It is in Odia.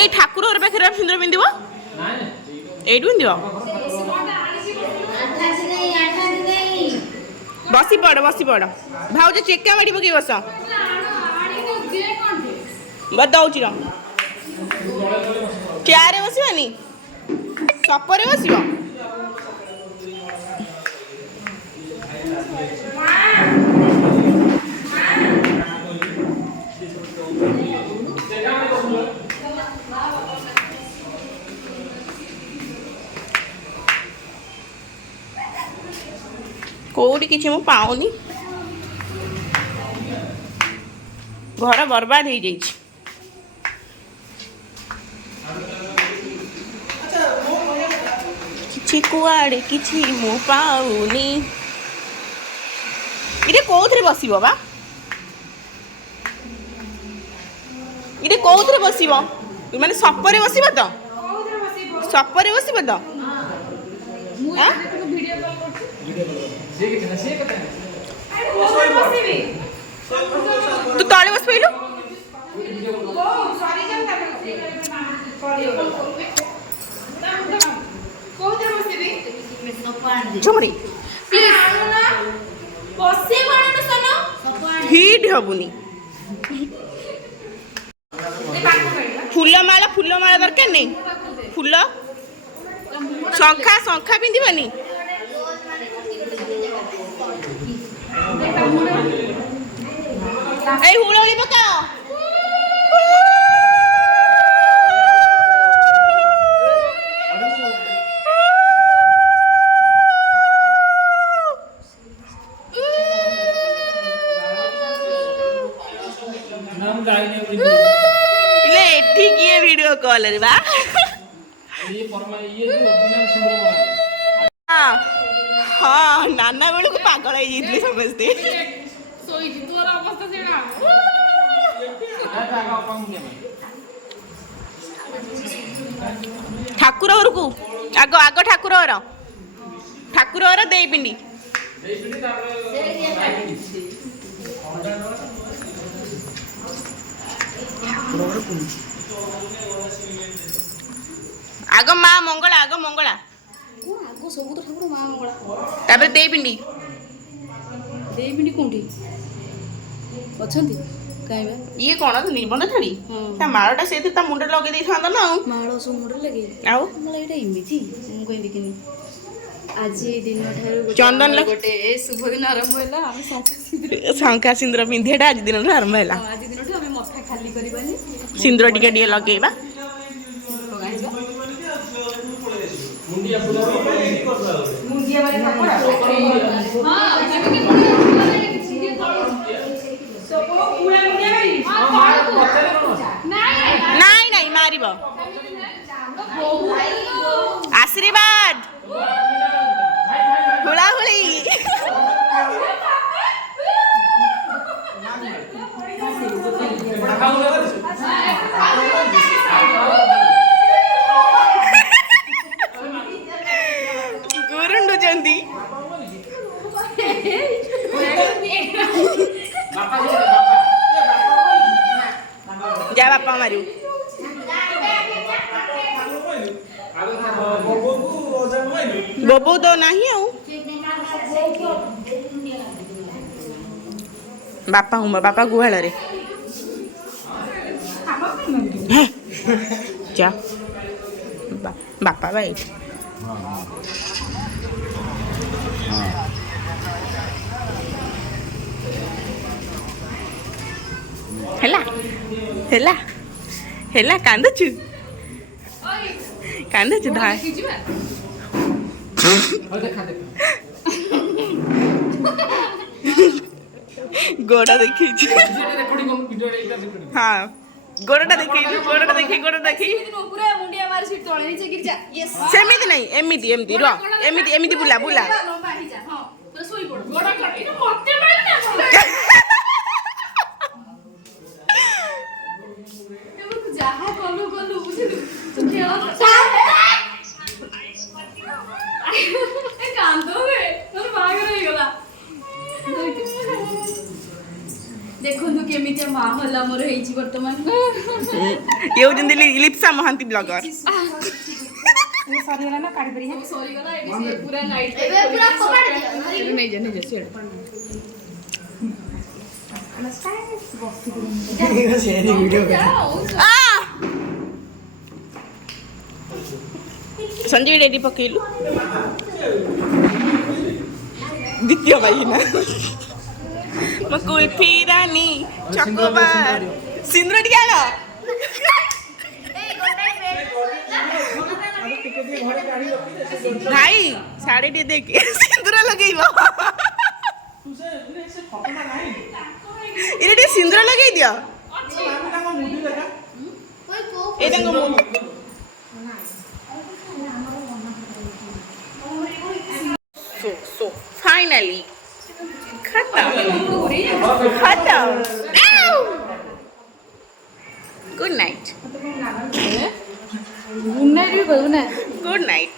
এই ঠাকুর পাখে সিন্দুর পিন্ধিব এইটু পিন্ধিব বসি পড় ভাউজ চেকা মাড়ি পকাই বস ଦଉଛି ର ଚେୟାରରେ ବସିବନି ସପରେ ବସିବ କୋଉଠି କିଛି ମୁଁ ପାଉନି ଘର ବର୍ବାଦ ହେଇଯାଇଛି କିଛି କୁଆଡ଼େ କିଛି ମୁଁ ପାଉନି ଏଇଟା କୋଉଥିରେ ବସିବ ବା ଏଇଟା କୋଉଥିରେ ବସିବ ମାନେ ସପରେ ବସିବ ତ ସପରେ ବସିବ ତ ତୁ ତଳେ ବସି ପଇଲୁ ঝুমরি হিট হবুনি ফুলমালা দরকার নেই ফুল শঙ্খা পিঁধিবনি এই হুড়োড়ি পকাও वीडियो कॉल रे बा हाँ नाना बेलू को पागल हो समझते ठाकुर घर को आग आग ठाकुर घर दे पिंडी आग माँ मंगला ସବୁ ତ ଠାକୁର ମା ମଙ୍ଗଳା ତାପରେ ଦେଇ ପିଣ୍ଡି କୋଉଠି ଅଛନ୍ତି କାଇଁବା ଇଏ କଣ ନିର୍ବନ୍ଧ ଥାଳି ତା ମାଳଟା ସେଇଠି ତା ମୁଣ୍ଡରେ ଲଗେଇ ଦେଇଥାନ୍ତା ନା ମାଳ ସବୁ ମୁଣ୍ଡରେ ଲଗେଇ ଆଉ मला ଏଇଟା ଏମିତି ମୁଁ କହି ଦେଖିନି ଆଜି ଦିନ ଠାରୁ ଚନ୍ଦନ ଗୋଟେ ଶୁଭ ଦିନ ଆରମ୍ଭ ହେଲା ଆମେ ଶଙ୍ଖା ସିନ୍ଦୁର ପିନ୍ଧିବାଟା ଆଜି ଦିନଠୁ ଆରମ୍ଭ ହେଲା ଆଜି ଦିନଠୁ ଆମେ ମଥା ଖାଲି କରିବାନି ସିନ୍ଦୁର ଟିକେ ଟିକେ ଲଗେଇବା मुंडिया फुल मुंडिया वाले ठाकुर हां सब पूरा मुंडिया गई नहीं मारिब आशीर्वाद हुला हुली जा बापा मारू बोबो तो नहीं आऊ बापा हूँ बापा गुहाल रे जा बापा भाई ହେଲା ହେଲା ହେଲା କାନ୍ଦୁଛୁ ଧା ଗୋଡ ଦେଖେଇଛୁ ହଁ ଗୋଡଟା ଦେଖେଇ ସେମିତି ନାହିଁ ଏମିତି ରୁହ ଏମିତି ବୁଲା ଯାହା କଲୁ ବୁଝିଲୁ କାନ୍ଦ ମୋର ବାହାଘର ହେଇଗଲା ଦେଖନ୍ତୁ କେମିତି ଏମିତିଆ ମାହୋଲ ଆମର ହେଇଛି ବର୍ତ୍ତମାନ। ଇଏ ହଉଛନ୍ତି ଲିପ୍ସା ମହାନ୍ତି ବ୍ଲଗର। ସରିଗଲା ନା କାଢି ପାରିବା। ସରିଗଲା ଏବେ ସେ ପୁରା ନାଇଟ୍ ଏବେ ପୁରା କବାଟ ନେଇଯା ନେଇଯା ସିଆଡ଼େ। ସଞ୍ଜୀବ ରେଡି ପକେଇଲୁ ଦ୍ୱିତୀୟ ବାଇନା ମୋ କୁଲ୍ଫି ରାନୀ ଚକୋବାର ସିନ୍ଦୁର ଟିକେ ଆଣ। ଭାଇ ଶାଢ଼ୀ ଟିକେ ଦେଖ ସିନ୍ଦୁର ଲଗେଇବ। ଏଇଟା ଟିକେ ସିନ୍ଦୁର ଲଗେଇ ଦିଅ। ଏଇ ତାଙ୍କ so finally खत्म good night ଗୁଡ୍ ନାଇଟ୍ ବି କହିବୁ ନା। good night